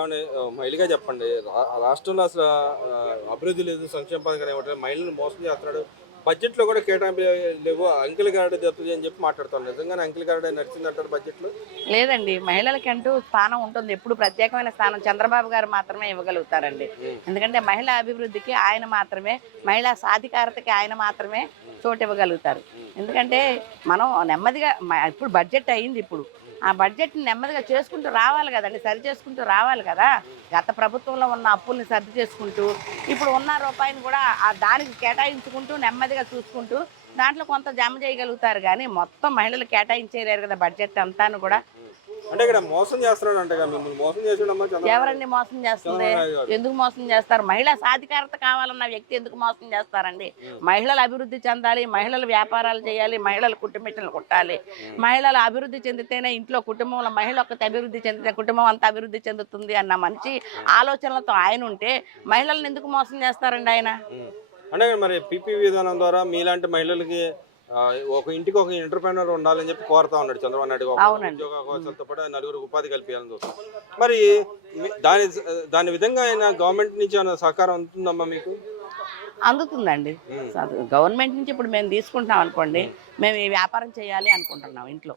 ఏమండి మహిళగా చెప్పండి. రాష్ట్రంలో అసలు అభివృద్ధి లేదు, సంక్షేమ పథకాలు ఏమంటారు, మహిళలను మోసం చేస్తున్నాడు. బడ్జెట్‌లో కూడా కేటాయింపులు లేవు. అంకెల గారడీ దెబ్బతింది అని చెప్పి మాట్లాడుతున్నారు. నిజంగానే అంకెల గారడీ నడిచిందంటారు బడ్జెట్‌లో? లేదండి. మహిళలకంటూ స్థానం ఉంటుంది. ఎప్పుడు ప్రత్యేకమైన స్థానం చంద్రబాబు గారు మాత్రమే ఇవ్వగలుగుతారండి. ఎందుకంటే మహిళా అభివృద్ధికి ఆయన మాత్రమే, మహిళా సాధికారతకి ఆయన మాత్రమే చోటివ్వగలుగుతారు. ఎందుకంటే మనం నెమ్మదిగా ఇప్పుడు బడ్జెట్ అయింది ఇప్పుడు. ఆ బడ్జెట్‌ని నెమ్మదిగా చేసుకుంటూ రావాలి గదండీ! సరి చేసుకుంటూ రావాలి కదా! గత ప్రభుత్వంలో ఉన్న అప్పుల్ని సర్ది చేసుకుంటూ, ఇప్పుడు ఉన్న రూపాయిని కూడా దానికి కేటాయించుకుంటూ నెమ్మదిగా చూసుకుంటూ దాంట్లో కొంత జమ చేయగలుగుతారు గానీ, మొత్తం మహిళలకు కేటాయించేయలేరు కదా బడ్జెట్ అంతాను కూడా. అంటే ఇక్కడ మోసం చేస్తున్నాడంటగా, మిమ్మల్ని మోసం చేసాడమ్మా ఎవరండి మోసం చేస్తుంది? చంద్రబాబు నాయుడు గారు. ఎందుకు మోసం చేస్తారు? మహిళా సాధికారత కావాలన్న వ్యక్తి ఎందుకు మోసం చేస్తారండి? మహిళలు అభివృద్ధి చెందాలి, మహిళలు వ్యాపారాలు చేయాలి, మహిళలు కుటుంబిట్టలు కుట్టాలి. మహిళలు అభివృద్ధి చెందితేనే ఇంట్లో కుటుంబంలో మహిళ ఒక్కటి అభివృద్ధి చెందితే కుటుంబం అంతా అభివృద్ధి చెందుతుంది అన్న మంచి ఆలోచనలతో ఆయన ఉంటే మహిళలను ఎందుకు మోసం చేస్తారండి ఆయన? అంటే మరి పీపీ విధానం ద్వారా మీలాంటి మహిళలకి ఒక ఇంటికి ఒక ఎంటర్‌ప్రెన్యూర్ ఉండాలని చెప్పి కోరుతా ఉన్నాడు చంద్రబాబు నాయుడు. ఒక అవునండి. ఉద్యోగ అవకాశాలతో పాటు నలుగురికి ఉపాధి కల్పించాలని చూస్తాం. మరి దాని దాని విధంగా ఆయన గవర్నమెంట్ నుంచి ఏమైనా సహకారం అందుతుందమ్మా మీకు? అందుతుందండి. ఉమ్. గవర్నమెంట్ నుంచి ఇప్పుడు మేము తీసుకుంటున్నాం అనుకోండి, మేము ఈ వ్యాపారం చేయాలి అనుకుంటున్నాం ఇంట్లో.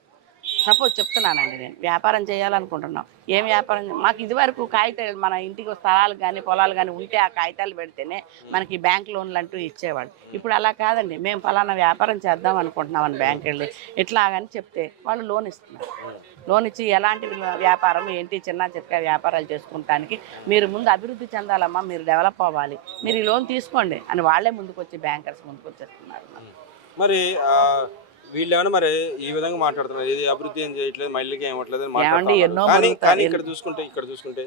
సపోజ్ చెప్తున్నానండి, నేను వ్యాపారం చేయాలనుకుంటున్నాం. ఏం వ్యాపారం మాకు ఇదివరకు కాగితాలు మన ఇంటికి స్థలాలు కానీ పొలాలు కానీ ఉంటే ఆ కాగితాలు పెడితేనే మనకి బ్యాంక్ లోన్లు అంటూ ఇచ్చేవాడు. ఇప్పుడు అలా కాదండి, మేము ఫలానా వ్యాపారం చేద్దాం అనుకుంటున్నాం అని బ్యాంక్ వెళ్ళి ఇట్లాగని చెప్తే వాళ్ళు లోన్ ఇస్తున్నారు. లోన్ ఇచ్చి ఎలాంటి వ్యాపారం ఏంటి, చిన్న చితక వ్యాపారాలు చేసుకుంటానికి మీరు ముందు అభివృద్ధి చెందాలమ్మా, మీరు డెవలప్ అవ్వాలి, మీరు ఈ లోన్ తీసుకోండి అని వాళ్ళే ముందుకు వచ్చి బ్యాంకర్స్ ముందుకు వచ్చేస్తున్నారు. మరి వీళ్ళేమన్నా మరి ఈ విధంగా మాట్లాడుతున్నారు, ఇది అభివృద్ధి ఏం చేయట్లేదు, మహిళలకి ఏం ఇవ్వట్లేదు అని ఏమండి మాట్లాడుతున్నారు. ఎన్నో కానీ ఇక్కడ చూసుకుంటే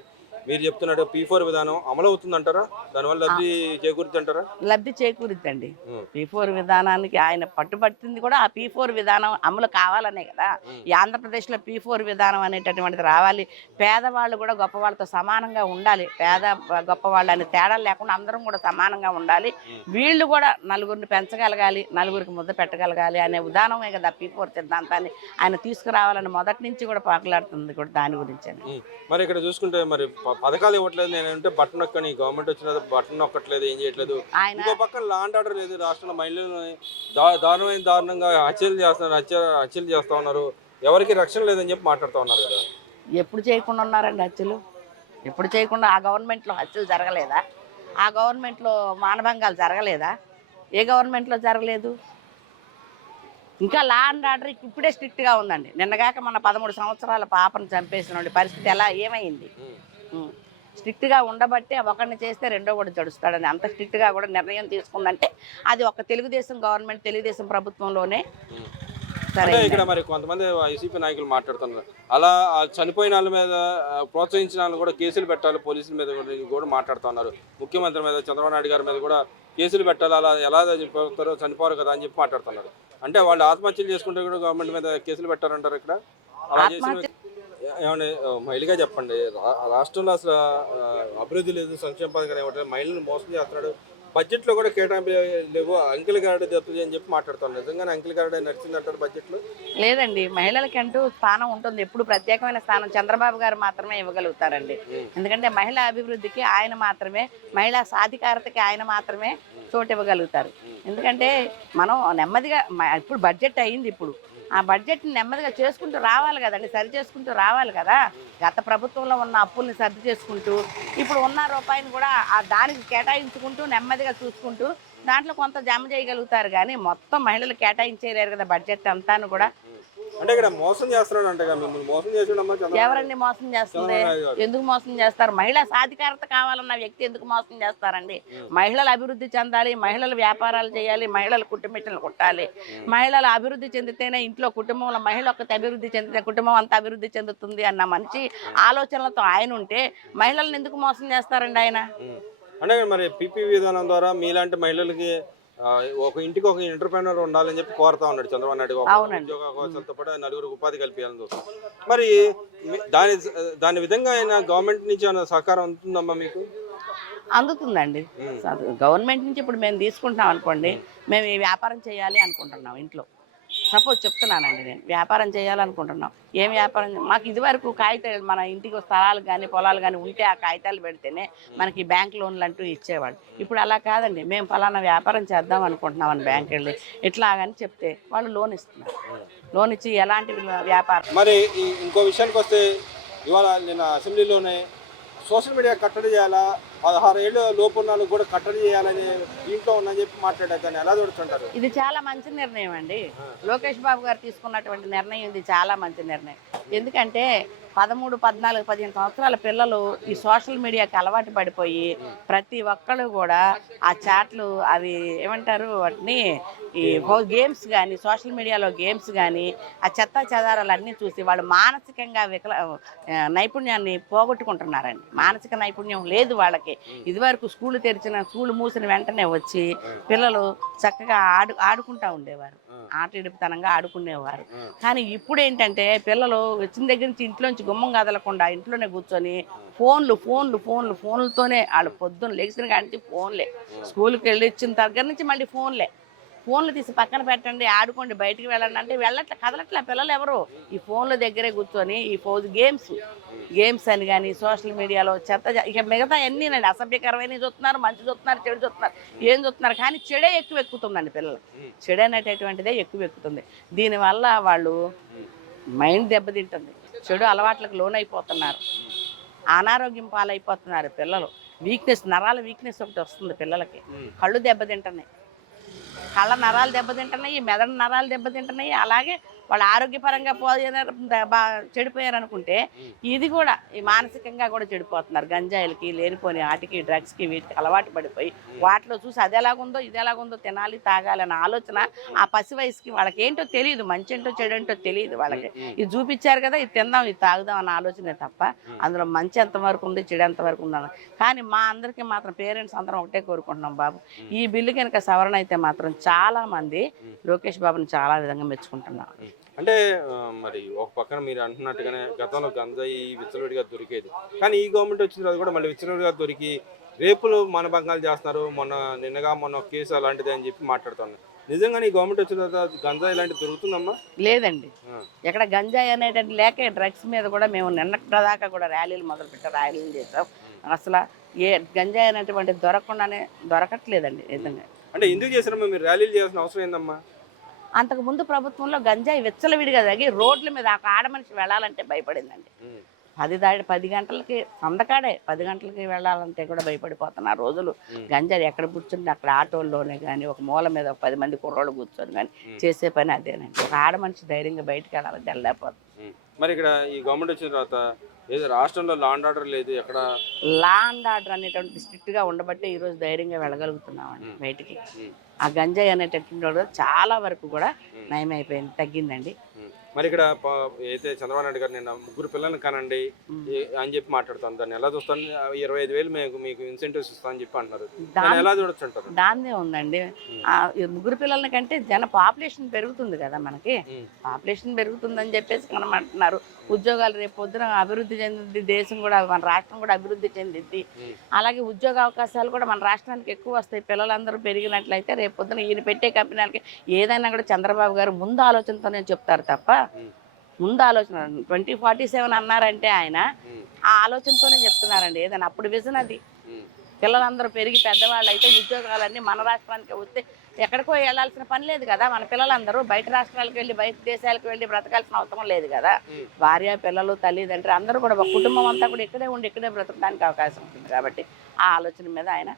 మీరు చెప్తున్నట్టు P4 విధానం అమలు అవుతుంది అంటారా? దానివల్ల లబ్ధి చేకూరుద్ది అంటారా? లబ్ధి చేకూరుద్దండి. P4 విధానానికి ఆయన పట్టుబట్టింది కూడా ఆ P4 విధానం అమలు కావాలనే కదా. ఈ ఆంధ్రప్రదేశ్లో P4 విధానం అనేటటువంటిది రావాలి. పేదవాళ్ళు కూడా గొప్పవాళ్ళతో సమానంగా ఉండాలి. పేద గొప్పవాళ్ళు అనే తేడాలు లేకుండా అందరం కూడా సమానంగా ఉండాలి. వీళ్ళు కూడా నలుగురిని పెంచగలగాలి, నలుగురికి ముద్ద పెట్టగలగాలి అనే విధానమే కదా P4 సిద్ధాంతాన్ని ఆయన తీసుకురావాలని మొదటి నుంచి కూడా పాకులాడుతుంది కూడా దాని గురించి. మరి ఇక్కడ చూసుకుంటే మరి పథకాలు ఇవ్వట్లేదు, నేనంటే బటన్ నొక్కని గవర్నమెంట్ వచ్చిన బటన్ నొక్కట్లేదు, ఏం చేయట్లేదు. ఇంకో పక్కన లా అండ్ ఆర్డర్ లేదు, రాష్ట్రంలో మహిళలను దారుణంగా హత్యలు చేస్తా ఉన్నారు, ఎవరికి రక్షణ లేదని చెప్పి మాట్లాడుతూ ఉన్నారు కదా. ఎప్పుడు చేయకుండా ఉన్నారండి హత్యలు? ఎప్పుడు చేయకుండా? ఆ గవర్నమెంట్లో హత్యలు జరగలేదా? ఆ గవర్నమెంట్లో మానభంగాలు జరగలేదా? ఏ గవర్నమెంట్లో జరగలేదు? ఇంకా లా అండ్ ఆర్డర్ ఇప్పుడే స్ట్రిక్ట్గా ఉందండి. నిన్నగాక మన 13 సంవత్సరాల పాపను చంపేసిన పరిస్థితి ఏమైంది? స్ట్రిక్ట్గా ఉండబట్టే ఒకరిని చేస్తే రెండో కూడా జడుస్తాడని అంత స్ట్రిక్ట్గా కూడా నిర్ణయం తీసుకుందంటే అది ఒక తెలుగుదేశం గవర్నమెంట్, తెలుగుదేశం ప్రభుత్వంలోనే సరే. ఇక్కడ మరి కొంతమంది వైసీపీ నాయకులు మాట్లాడుతున్నారు, అలా చనిపోయిన వాళ్ళ మీద ప్రోత్సహించిన వాళ్ళు కూడా కేసులు పెట్టాలి, పోలీసుల మీద కూడా మాట్లాడుతున్నారు. ముఖ్యమంత్రి మీద, చంద్రబాబు నాయుడు గారి మీద కూడా కేసులు పెట్టాలి, అలా ఎలా చనిపోతారో చనిపోరు కదా అని చెప్పి మాట్లాడుతున్నారు. అంటే వాళ్ళు ఆత్మహత్యలు చేసుకుంటే కూడా గవర్నమెంట్ మీద కేసులు పెట్టారంటారు. ఇక్కడ అలా చేసిన ఏమన్నా మహిళగా చెప్పండి. రాష్ట్రంలో అసలు అభివృద్ధి లేదు, సంక్షేమ పథకాలు ఏమంటారు, మహిళలను మోసం చేస్తున్నాడు. బడ్జెట్లో కూడా కేటాయింపులు లేవు, అంకెల గారడీ దెబ్బతింది అని చెప్పి మాట్లాడుతున్నారు. నిజంగానే అంకెల గారడీ నడిచిందంటారు బడ్జెట్లో? లేదండి. మహిళలకంటూ స్థానం ఉంటుంది. ఎప్పుడు ప్రత్యేకమైన స్థానం చంద్రబాబు గారు మాత్రమే ఇవ్వగలుగుతారండి. ఎందుకంటే మహిళా అభివృద్ధికి ఆయన మాత్రమే, మహిళా సాధికారతకి ఆయన మాత్రమే చోటివ్వగలుగుతారు. ఎందుకంటే మనం నెమ్మదిగా ఇప్పుడు బడ్జెట్ అయింది ఇప్పుడు. ఆ బడ్జెట్ని నెమ్మదిగా చేసుకుంటూ రావాలి కదండి, సరి చేసుకుంటూ రావాలి కదా. గత ప్రభుత్వంలో ఉన్న అప్పుల్ని సర్ది చేసుకుంటూ, ఇప్పుడు ఉన్న రూపాయిని కూడా దానికి కేటాయించుకుంటూ నెమ్మదిగా చూసుకుంటూ దాంట్లో కొంత జమ చేయగలుగుతారు కానీ మొత్తం మహిళలు కేటాయించేయలేరు కదా బడ్జెట్ అంతాను కూడా. అంటే ఇక్కడ మోసం చేస్తున్నాడు అంటే మిమ్మల్ని మోసం చేసాడమ్మా. ఎవరండి మోసం చేస్తుంది? ఎందుకు మోసం చేస్తారు? మహిళా సాధికారత కావాలన్న వ్యక్తి ఎందుకు మోసం చేస్తారండి? మహిళలు అభివృద్ధి చెందాలి, మహిళలు వ్యాపారాలు చేయాలి, మహిళలు కుటుంబిట్టలు కుట్టాలి. మహిళలు అభివృద్ధి చెందితేనే ఇంట్లో కుటుంబంలో మహిళ ఒక్కటి అభివృద్ధి చెందితే కుటుంబం అంతా అభివృద్ధి చెందుతుంది అన్న మంచి ఆలోచనలతో ఆయన ఉంటే మహిళలను ఎందుకు మోసం చేస్తారండి ఆయన? అంటే మరి పీపీ విధానం ద్వారా మీలాంటి మహిళలకి ఒక ఇంటికి ఒక ఎంటర్‌ప్రెన్యూర్ ఉండాలని చెప్పి కోరుతా ఉన్నాడు చంద్రబాబు నాయుడు. ఒక ఉద్యోగ అవకాశాలతో పాటు నలుగురికి ఉపాధి కల్పించాలని చూస్తాం. మరి దాని విధంగా ఆయన గవర్నమెంట్ నుంచి ఏమైనా సహకారం అందుతుందమ్మా మీకు? అందుతుందండి. గవర్నమెంట్ నుంచి ఇప్పుడు మేము తీసుకుంటున్నాం అనుకోండి, మేము ఈ వ్యాపారం చేయాలి అనుకుంటున్నాం ఇంట్లో. సపోజ్ చెప్తున్నానండి, నేను వ్యాపారం చేయాలనుకుంటున్నాం. ఏం వ్యాపారం మాకు ఇదివరకు కాగితాలు మన ఇంటికి స్థలాలు కానీ పొలాలు కానీ ఉంటే ఆ కాగితాలు పెడితేనే మనకి బ్యాంక్ లోన్లు అంటూ ఇచ్చేవాళ్ళు. ఇప్పుడు అలా కాదండి, మేము ఫలానా వ్యాపారం చేద్దాం అనుకుంటున్నాం అని బ్యాంక్ వెళ్ళి ఇట్లాగని చెప్తే వాళ్ళు లోన్ ఇస్తున్నారు. లోన్ ఇచ్చి ఎలాంటి వ్యాపారం. మరి ఇంకో విషయానికి వస్తే ఇవాళ నేను అసెంబ్లీలోనే సోషల్ మీడియా కట్టడి చేయాలా, 16 ఏళ్ళ లోపు ఉన్న కూడా కట్టడి చేయాలని దీంట్లో ఉందని చెప్పి మాట్లాడారు. దాన్ని ఎలా చూడుతుంటారు? ఇది చాలా మంచి నిర్ణయం అండి. లోకేష్ బాబు గారు తీసుకున్నటువంటి నిర్ణయం ఇది చాలా మంచి నిర్ణయం. ఎందుకంటే 13, 14, 15 సంవత్సరాల పిల్లలు ఈ సోషల్ మీడియాకి అలవాటు పడిపోయి ప్రతి ఒక్కళ్ళు కూడా ఆ చాట్లు అవి ఏమంటారు వాటిని ఈ గేమ్స్ కానీ సోషల్ మీడియాలో గేమ్స్ కానీ ఆ చెత్త చెదారాలు అన్నీ చూసి వాళ్ళు మానసికంగా నైపుణ్యాన్ని పోగొట్టుకుంటున్నారండి. మానసిక నైపుణ్యం లేదు వాళ్ళకి. ఇదివరకు స్కూల్ మూసిన వెంటనే వచ్చి పిల్లలు చక్కగా ఆడుకుంటూ ఉండేవారు, ఆటడిపితనంగా ఆడుకునేవారు. కానీ ఇప్పుడు ఏంటంటే పిల్లలు వచ్చిన దగ్గర నుంచి ఇంట్లోంచి గుమ్మం కదలకుండా ఇంట్లోనే కూర్చొని ఫోన్లతోనే వాళ్ళు పొద్దున్న లెగిసిన కాడి నుంచి ఫోన్లే, స్కూల్కి వెళ్ళి వచ్చిన దగ్గర నుంచి మళ్ళీ ఫోన్లు తీసి పక్కన పెట్టండి, ఆడుకోండి, బయటికి వెళ్ళండి అంటే కదలట్లే పిల్లలు ఎవరు. ఈ ఫోన్ల దగ్గరే కూర్చొని ఈ గేమ్స్ అని కానీ సోషల్ మీడియాలో ఇక మిగతా అన్నీ నండి అసభ్యకరమైన చూస్తున్నారు, మంచి చూస్తున్నారు, చెడు చూస్తున్నారు, ఏం చూస్తున్నారు. కానీ చెడే ఎక్కువ ఎక్కుతుందండి పిల్లలు. చెడు అనేటటువంటిదే ఎక్కువ ఎక్కుతుంది. దీనివల్ల వాళ్ళు మైండ్ దెబ్బతింటుంది, చెడు అలవాట్లకు లోనైపోతున్నారు, అనారోగ్యం పాలైపోతున్నారు పిల్లలు. నరాల వీక్నెస్ ఒకటి వస్తుంది పిల్లలకి. కళ్ళు దెబ్బతింటున్నాయి, కళ్ళ నరాలు దెబ్బతింటున్నాయి, మెదడు నరాలు దెబ్బతింటున్నాయి. అలాగే వాళ్ళు ఆరోగ్యపరంగా చెడిపోయారు అనుకుంటే ఇది కూడా ఈ మానసికంగా కూడా చెడిపోతున్నారు. గంజాయిలకి, లేనిపోని వాటికి, డ్రగ్స్కి, వీటికి అలవాటు పడిపోయి వాటిలో చూసి అది ఎలాగుందో ఇది ఎలాగుందో తినాలి, తాగాలి అనే ఆలోచన ఆ పసి వయసుకి వాళ్ళకి ఏంటో తెలియదు, మంచి ఏంటో చెడు ఏంటో తెలియదు వాళ్ళకి. ఇది చూపించారు కదా, ఇది తిందాం, ఇది తాగుదాం అన్న ఆలోచనే తప్ప అందులో మంచి ఎంతవరకు ఉంది, చెడు ఎంతవరకు ఉందని. కానీ మా అందరికీ మాత్రం పేరెంట్స్ అందరం ఒకటే కోరుకుంటున్నాం, బాబు ఈ బిల్లు కనుక సవరణ అయితే మాత్రం చాలా మంది లోకేష్ బాబుని చాలా విధంగా మెచ్చుకుంటున్నాం. అంటే మరి ఒక పక్కన మీరు అంటున్నట్టుగానే గతంలో గంజాయి విచ్చలవిడిగా దొరికేది, కానీ ఈ గవర్నమెంట్ వచ్చిన తర్వాత కూడా మళ్ళీ విచ్చలవిడిగా దొరికి రేపులు మానభంగాలు చేస్తున్నారు. మొన్న కేసు అలాంటిది అని చెప్పి మాట్లాడుతున్నారు. నిజంగానే ఈ గవర్నమెంట్ వచ్చిన తర్వాత గంజాయి ఇలాంటివి దొరుకుతుందమ్మా? లేదండి, ఎక్కడ గంజాయి అనేటువంటి లేక డ్రగ్స్ మీద కూడా మేము నిన్నటి దాకా కూడా ర్యాలీలు మొదలుపెట్టాం, ర్యాలీలు చేసాం. అసలు గంజాయి అనేటువంటి దొరకట్లేదండి నిజంగా. అంటే ఎందుకు చేశారమ్మా మీరు ర్యాలీలు చేయాల్సిన అవసరం ఏందమ్మా? అంతకుముందు ప్రభుత్వంలో గంజాయి విచ్చలవిడిగా తగ్గి రోడ్ల మీద ఆ ఆడ మనిషి వెళ్ళాలంటే భయపడిందండి. 10 గంటలకి సందకాడే 10 గంటలకి వెళ్ళాలంటే కూడా భయపడిపోతున్నారు రోజులు. గంజాయి ఎక్కడ కూర్చుంటే అక్కడ ఆటోల్లోనే కానీ ఒక మూల మీద 10 మంది కుర్రోళ్ళు కూర్చొని కానీ చేసే పని అదేనండి. ఒక ఆడ మనిషి ధైర్యంగా బయటకు వెళ్ళాలంటే వెళ్ళలేకపోతుంది. మరి ఇక్కడ ఈ గవర్నమెంట్ వచ్చిన తర్వాత ఏదో రాష్ట్రంలో లా అండ్ ఆర్డర్ లేదు, ఎక్కడ లా అండ్ ఆర్డర్ అనేటువంటి స్ట్రిక్ట్గా ఉండబట్టే ఈరోజు ధైర్యంగా వెళ్ళగలుగుతున్నామండి బయటికి. ఆ గంజాయి అనేటటువంటి చాలా వరకు కూడా నయమైపోయింది, తగ్గిందండి. మరి ఇక్కడ అయితే చంద్రబాబు నాయుడు గారు నిన్న 3 పిల్లల్ని కనండి అని చెప్పి మాట్లాడుతాను. దాన్ని ఎలా చూస్తాను, 25,000 మీకు ఇన్సెంటివ్స్ ఇస్తాను అని చెప్పి అంటున్నారు. ఎలా చూడొచ్చు అంటారు? దాన్నే ఉందండి. 3 పిల్లల కంటే పాపులేషన్ పెరుగుతుంది కదా, మనకి పాపులేషన్ పెరుగుతుందని చెప్పేసి మనం అంటున్నారు. ఉద్యోగాలు రేపు పొద్దున అభివృద్ధి చెందింది, దేశం కూడా మన రాష్ట్రం కూడా అభివృద్ధి చెందింది. అలాగే ఉద్యోగ అవకాశాలు కూడా మన రాష్ట్రానికి ఎక్కువ వస్తాయి. పిల్లలందరూ పెరిగినట్లయితే రేపు పొద్దున ఈయన పెట్టే కంపెనీలకి ఏదైనా కూడా చంద్రబాబు గారు ముందు ఆలోచనతోనే చెప్తారు తప్ప, ముందు ఆలోచన 2047 అన్నారంటే ఆయన ఆ ఆలోచనతోనే చెప్తున్నారండి. ఏదైనా అప్పుడు విజన్ అది. పిల్లలందరూ పెరిగి పెద్దవాళ్ళు అయితే ఉద్యోగాలన్నీ మన రాష్ట్రానికి వస్తే ఎక్కడికో వెళ్ళాల్సిన పని లేదు కదా. మన పిల్లలందరూ బయట రాష్ట్రాలకు వెళ్ళి బయట దేశాలకు వెళ్ళి బ్రతకాల్సిన అవసరం లేదు కదా. భార్య, పిల్లలు, తల్లిదండ్రులు అందరూ కూడా ఒక కుటుంబం అంతా కూడా ఇక్కడే ఉండి ఇక్కడే బ్రతకడానికి అవకాశం ఉంటుంది. కాబట్టి ఆ ఆలోచన మీద ఆయన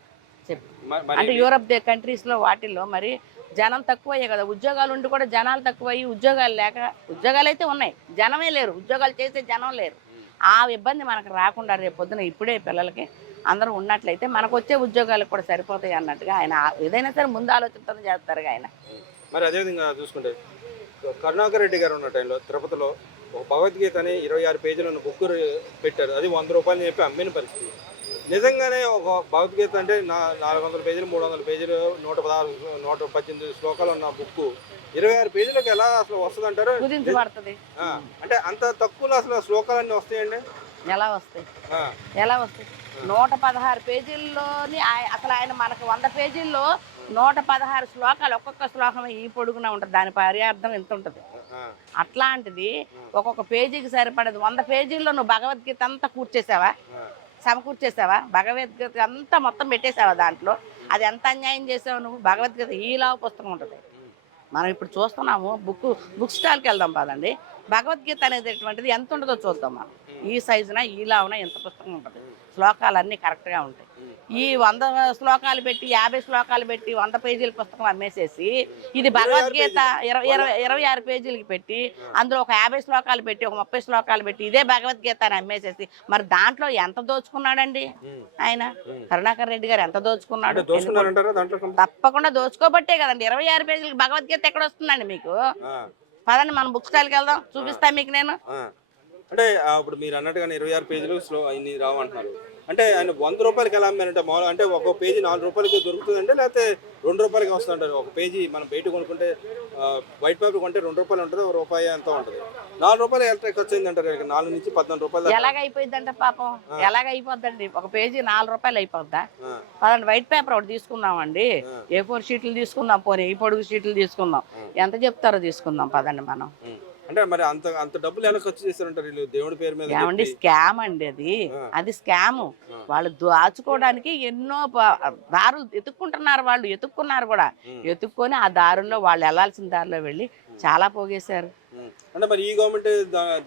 అంటే యూరప్ కంట్రీస్లో వాటిల్లో మరి జనం తక్కువయ్యే కదా, ఉద్యోగాలు ఉండి కూడా జనాలు తక్కువయ్యి ఉద్యోగాలు లేక, ఉద్యోగాలు అయితే ఉన్నాయి, జనమే లేరు, ఉద్యోగాలు చేసే జనం లేరు. ఆ ఇబ్బంది మనకు రాకుండా రేపు పొద్దున ఇప్పుడే పిల్లలకి అందరూ ఉన్నట్లయితే మనకు వచ్చే ఉద్యోగాలకు కూడా సరిపోతాయి అన్నట్టుగా ఆయన ఏదైనా సరే ముందు ఆలోచనతో చేస్తారు ఆయన. మరి అదేవిధంగా చూసుకుంటే కరుణాకర్ రెడ్డి గారు ఉన్న టైంలో తిరుపతిలో ఒక భగవద్గీతని 26 పేజీలు ఉన్న బుక్ పెట్టారు. అది 100 రూపాయలు చెప్పి అమ్మిన పరిస్థితి. నిజంగానే ఒక భగవద్గీత అంటే 400 పేజీలు, 300 పేజీలు, 118 శ్లోకాలు ఉన్న బుక్ 26 పేజీలకు ఎలా అసలు వస్తుంది అంటారు? అంటే అంత తక్కువలో అసలు శ్లోకాలన్నీ వస్తాయండి? ఎలా వస్తాయి? 116 పేజీల్లోని అసలు ఆయన మనకు 100 పేజీల్లో 116 శ్లోకాలు, ఒక్కొక్క శ్లోకం ఈ పొడుగున ఉంటుంది, దాని పర్యార్థం ఎంత ఉంటుంది. అట్లాంటిది ఒక్కొక్క పేజీకి సరిపడదు. 100 పేజీల్లో నువ్వు భగవద్గీత అంతా కూర్చేసావా, సమకూర్చేసావా? భగవద్గీత అంతా మొత్తం పెట్టేసావా దాంట్లో? అది ఎంత అన్యాయం చేసావు నువ్వు. భగవద్గీత ఈలావు పుస్తకం ఉంటుంది. మనం ఇప్పుడు చూస్తున్నాము, బుక్ స్టాల్కి వెళ్దాం పదండి. భగవద్గీత అనేటటువంటిది ఎంత ఉంటుందో చూద్దాం. మనం ఈ సైజున ఈలావున ఎంత పుస్తకం ఉంటుంది. శ్లోకాలన్నీ కరెక్ట్గా ఉంటాయి. ఈ 100 శ్లోకాలు పెట్టి 50 శ్లోకాలు పెట్టి 100 పేజీల పుస్తకం అమ్మేసేసి, ఇది భగవద్గీత 26 పేజీలకి పెట్టి అందులో ఒక 50 శ్లోకాలు పెట్టి ఒక 30 శ్లోకాలు పెట్టి ఇదే భగవద్గీత అని అమ్మేసేసి, మరి దాంట్లో ఎంత దోచుకున్నాడండి ఆయన? కరుణాకర్ రెడ్డి గారు ఎంత దోచుకున్నాడు? తప్పకుండా దోచుకోబట్టే కదండి 26 పేజీలకి భగవద్గీత ఎక్కడ వస్తుందండి మీకు? పదండి మనం బుక్ స్టాల్కి వెళ్దాం, చూపిస్తా మీకు నేను. అంటే ఇప్పుడు మీరు అన్నట్టుగా 26 పేజీలు ఇన్ని రావు అంటున్నారు. అంటే ఆయన 100 రూపాయలకి ఎలా అమ్మారంటే మామూలు, అంటే ఒక పేజీ 4 రూపాయలకి దొరుకుతుందంటే, లేకపోతే 2 రూపాయలకి వస్తుంటారు? ఒక పేజీ మనం బయట కొనుక్కుంటే వైట్ పేపర్ కొంటే 2 రూపాయలు ఉంటుంది, ₹1 ఎంతో ఉంటుంది. 4 రూపాయలు ఎంత ఖర్చు అయింది అంటారు? 4 నుంచి 14 రూపాయలు ఎలాగైపోయిందంటే పాపం, ఎలాగైపోద్దండి? ఒక పేజీ 4 రూపాయలు అయిపోద్దా? పదండి వైట్ పేపర్ ఒకటి తీసుకుందామండి, A4 షీట్లు తీసుకుందాం, పోనీ ఈ పొడుగు షీట్లు తీసుకుందాం, ఎంత చెప్తారో తీసుకుందాం పదండి మనం. అంటే మరి అంత డబ్బులు ఎలా ఖర్చు చేస్తారంటారు వీళ్ళు దేవుడి పేరు మీద? ఏమండి స్కామ్ అండి అది స్కామ్. వాళ్ళు దాచుకోవడానికి ఎన్నో దారులు ఎత్తుక్కున్నారు కూడా. ఎత్తుక్కొని ఆ దారుల్లో వాళ్ళు వెళ్ళాల్సిన దారిలో వెళ్ళి చాలా పోగేశారు. అంటే మరి ఈ గవర్నమెంట్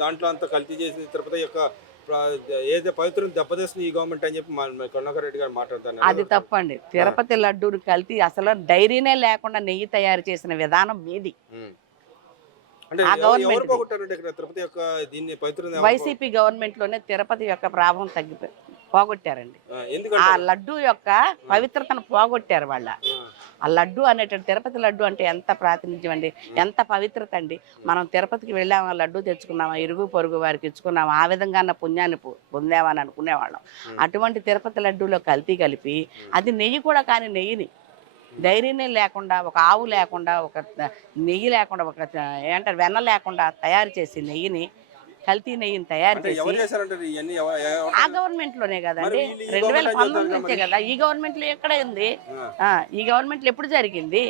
దాంట్లో అంత కల్తీ చేసి తిరుపతి యొక్క ఏదైతే పవిత్రం దెబ్బతీస్తుంది ఈ గవర్నమెంట్ అని చెప్పి కరుణాకర్ రెడ్డి గారు మాట్లాడతారు. అది తప్పండి. తిరుపతి లడ్డూని కల్తీ, అసలు డైరీనే లేకుండా నెయ్యి తయారు చేసిన విధానం మీది. వైసీపీ గవర్నమెంట్ లోనే తిరుపతి యొక్క ప్రభావం పోగొట్టారండి. ఆ లడ్డు యొక్క పవిత్రతను పోగొట్టారు వాళ్ళ. ఆ లడ్డు అనేటువంటి తిరుపతి లడ్డు అంటే ఎంత ప్రాతినిధ్యం అండి, ఎంత పవిత్రత అండి. మనం తిరుపతికి వెళ్ళామా, లడ్డు తెచ్చుకున్నామా, ఇరుగు పొరుగు వారికి ఇచ్చుకున్నామా, ఆ విధంగా పుణ్యాన్ని పొందామని అనుకునేవాళ్ళం. అటువంటి తిరుపతి లడ్డూలో కల్తీ కలిపి, అది నెయ్యి కూడా కానీ నెయ్యిని డైరీనే లేకుండా, ఒక ఆవు లేకుండా, ఒక నెయ్యి లేకుండా, ఒక ఏమంటారు వెన్న లేకుండా తయారు చేసి నెయ్యిని, కల్తీ నెయ్యిని తయారు చేసి ఆ గవర్నమెంట్ లోనే కదండి, 2019 నుంచే కదా. ఈ గవర్నమెంట్ లో ఎక్కడ ఉంది? ఈ గవర్నమెంట్ లో ఎప్పుడు జరిగింది?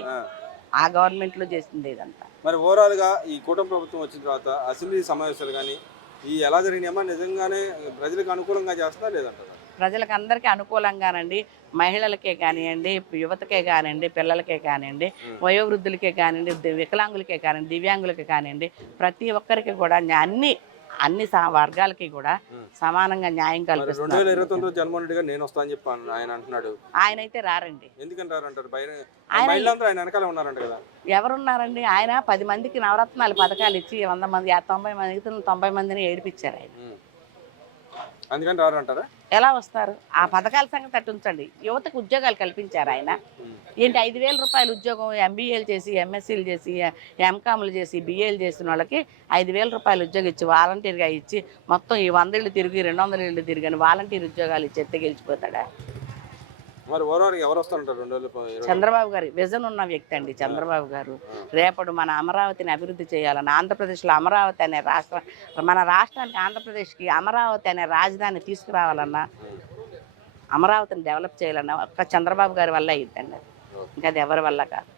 ఆ గవర్నమెంట్ లో చేసింది ఇదంతా. మరి ఓవరాల్ గా ఈ కూటమి ప్రభుత్వం వచ్చిన తర్వాత అసెంబ్లీ సమావేశాలు కానీ ఈ ఎలా జరిగినాయమ్మా? నిజంగానే ప్రజలకు అనుకూలంగా చేస్తుందా లేదంటారా? ప్రజలకు అందరికీ అనుకూలంగానండి. మహిళలకే కానివ్వండి, యువతకే కానివ్వండి, పిల్లలకే కానివ్వండి, వయోవృద్ధులకే కానివ్వండి, వికలాంగులకే కానివ్వండి, దివ్యాంగులకే కానివ్వండి, ప్రతి ఒక్కరికి కూడా అన్ని వర్గాలకి కూడా సమానంగా న్యాయం కల్పిస్తున్నారు. 2029 జగన్మోహన్ రెడ్డి గారు నేను వస్తానని చెప్పి ఆయన అంటున్నాడు. ఆయన అయితే రారండి. ఎందుకని రారంటారు? మహిళలందరూ ఆయన వెనకాల ఉన్నారంట కదా. ఎవరున్నారండి? ఆయన 10 మందికి నవరత్నాలు పథకాలు ఇచ్చి 100 మంది 90 మందికి 90 మందిని ఏడిపించారు ఆయన. అందుకని రారంటారా? ఎలా వస్తారు? ఆ పథకాల సంగతి అట్టుంచండి. యువతకు ఉద్యోగాలు కల్పించారు ఆయన. ఏంటి 5,000 రూపాయలు ఉద్యోగం, MBAలు చేసి, MSCలు చేసి, MCOMలు చేసి, BAలు చేసిన వాళ్ళకి 5,000 రూపాయలు ఉద్యోగం ఇచ్చి, వాలంటీర్గా ఇచ్చి, మొత్తం ఈ 100 ఇళ్ళు తిరిగి 200 ఇళ్ళు తిరిగి వాలంటీర్ ఉద్యోగాలు ఇచ్చి ఎత్తి గెలిచిపోతాడా? మరి ఎవరు వస్తారంటారు? చంద్రబాబు గారు విజన్ ఉన్న వ్యక్తి అండి. చంద్రబాబు గారు రేపటి మన అమరావతిని అభివృద్ధి చేయాలని, ఆంధ్రప్రదేశ్లో అమరావతి అనే మన రాష్ట్రానికి ఆంధ్రప్రదేశ్కి అమరావతి అనే రాజధాని తీసుకురావాలన్నా, అమరావతిని డెవలప్ చేయాలన్నా ఒక్క చంద్రబాబు గారి వల్ల అయ్యిద్దండి. అది ఇంకా అది ఎవరి వల్ల కాదు.